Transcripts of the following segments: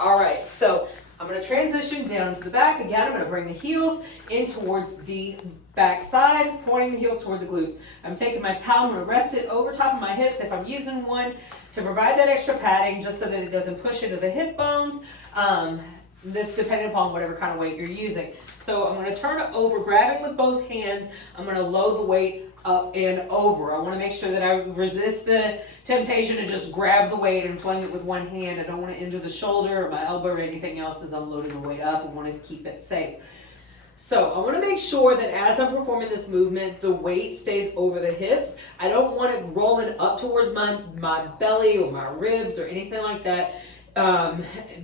All right, so I'm going to transition down to the back. Again, I'm going to bring the heels in towards the back side, pointing the heels toward the glutes. I'm taking my towel, I'm going to rest it over top of my hips if I'm using one to provide that extra padding just so that it doesn't push into the hip bones. This depending upon whatever kind of weight you're using. So I'm going to turn it over, grabbing with both hands. I'm going to load the weight up and over. I want to make sure that I resist the temptation to just grab the weight and fling it with one hand. I don't want to injure the shoulder or my elbow or anything else as I'm loading the weight up. I want to keep it safe. So I want to make sure that as I'm performing this movement, the weight stays over the hips. I don't want it rolling up towards my belly or my ribs or anything like that.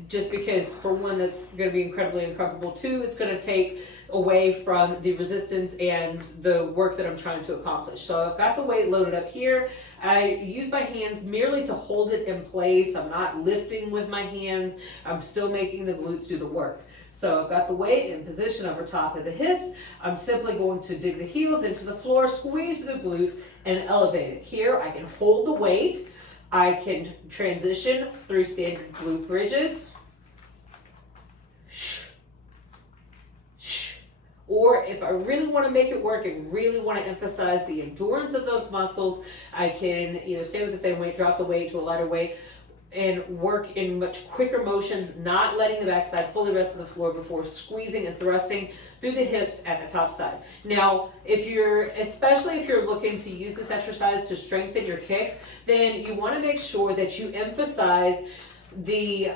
Just because, for one, that's going to be incredibly uncomfortable. Two, it's going to take away from the resistance and the work that I'm trying to accomplish. So I've got the weight loaded up here. I use my hands merely to hold it in place. I'm not lifting with my hands. I'm still making the glutes do the work. So I've got the weight in position over top of the hips. I'm simply going to dig the heels into the floor, squeeze the glutes, and elevate it. Here I can hold the weight. I can transition through standard glute bridges. Or if I really want to make it work and really want to emphasize the endurance of those muscles, I can either stay with the same weight, drop the weight to a lighter weight, and work in much quicker motions, not letting the backside fully rest on the floor before squeezing and thrusting through the hips at the top side. Now, especially if you're looking to use this exercise to strengthen your kicks, then you want to make sure that you emphasize the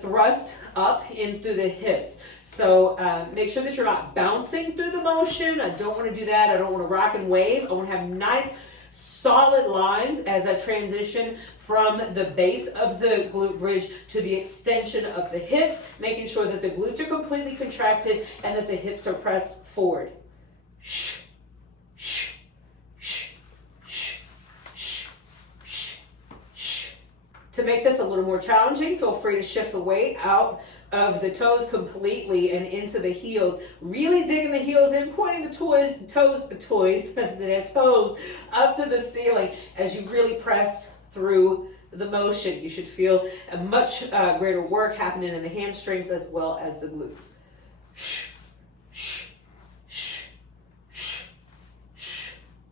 thrust up in through the hips. So make sure that you're not bouncing through the motion. I don't want to do that. I don't want to rock and wave. I want to have nice, solid lines as I transition from the base of the glute bridge to the extension of the hips, making sure that the glutes are completely contracted and that the hips are pressed forward. Shh, shh, shh, shh, shh, shh, shh. To make this a little more challenging, feel free to shift the weight out of the toes completely and into the heels, really digging the heels in, pointing the toes up to the ceiling as you really press through the motion. You should feel a much greater work happening in the hamstrings as well as the glutes.